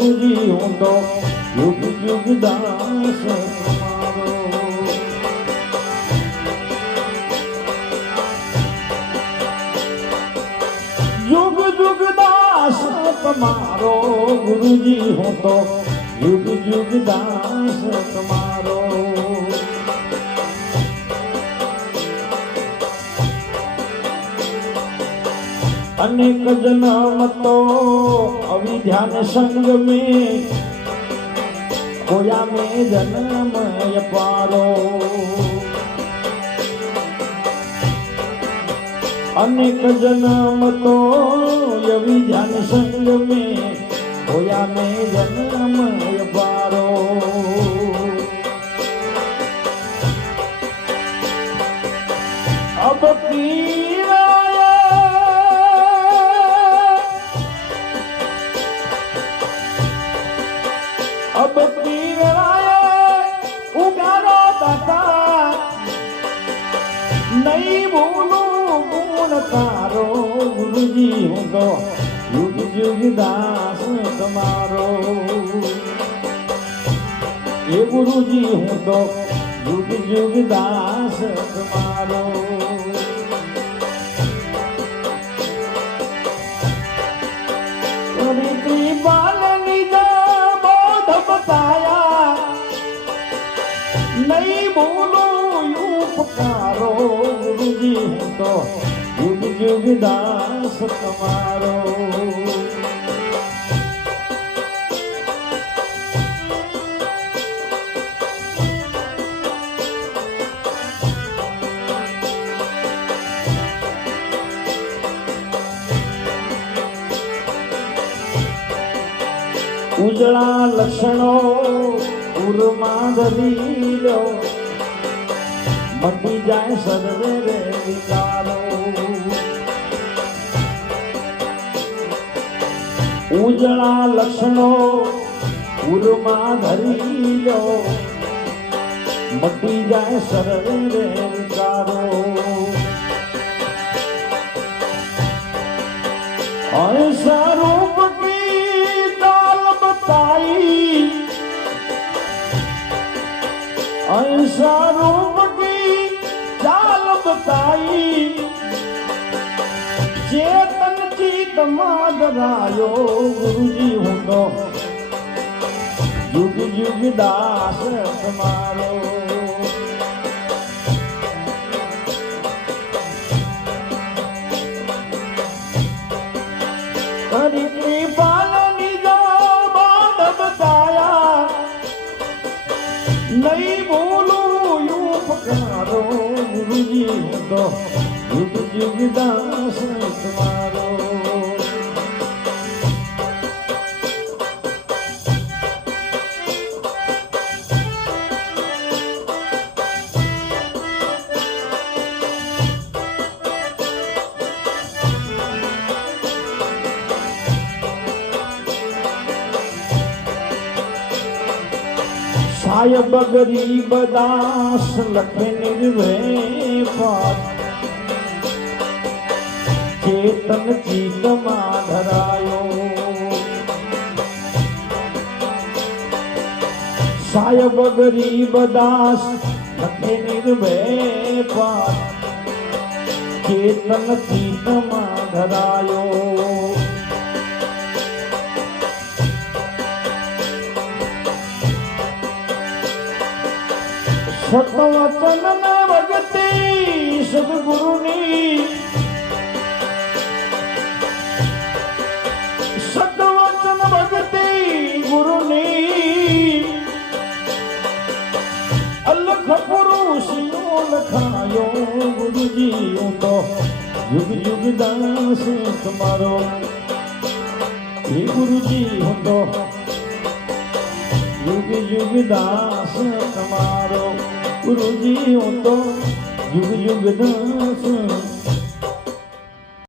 ગુરુજી હું તો યુગ યુગ દાસ તમારો યુગ યુગ દાસ તમારો ગુરુજી હું તો યુગ યુગ દાસ તમારો अनेक जन्म तो अविध्यान संग में खोया में जन्म पारो अनेक जन्म तो अविध्यान संग में खोया में जन्म पारो अब की अब की वेलाए उगारो दाता नहीं भूलूं गुण तारो गुरुजी हूँ तो युग युग दास तुम्हारो ये गुरुजी हूँ तो युग युग दास तुम्हारो नहीं बोलो यूं पुकारो गुरुजी हूँ तो युग युग दास तुम्हारो उजड़ा लक्षणों उर्मा धरीलो मटी जाए सर्वे रे विकारो उजड़ा लक्षणों उर्मा धरीलो मटी जाए सर्वे रे विकारो ऐसा रूप की दाल बताई ऐसा रूप की चाल बताई चेतन चीत मादरायो गुरुजी हूँ तो युग युग दास तुम्हारो हरि कृपाल निजा बाध बताया नहीं बोलो यूं पुकारो गुरुजी हूँ तो युग युग दास तुम्हारो सायब गरीब दास लखे निर्भय पात चेतन चीत माधरायो सायब गरीब दास लखे निर्भय पात चेतन चीत माधरायो सतवचन ने भगती सदगुरुनी सतवचन भगती गुरुनी अलख पुरुष लखायो गुरुजी हूँ तो युग युग दास तुम्हारो हे गुरुजी हूँ तो युग युग दास तुम्हारो गुरुजी हूँ तो युग युग दास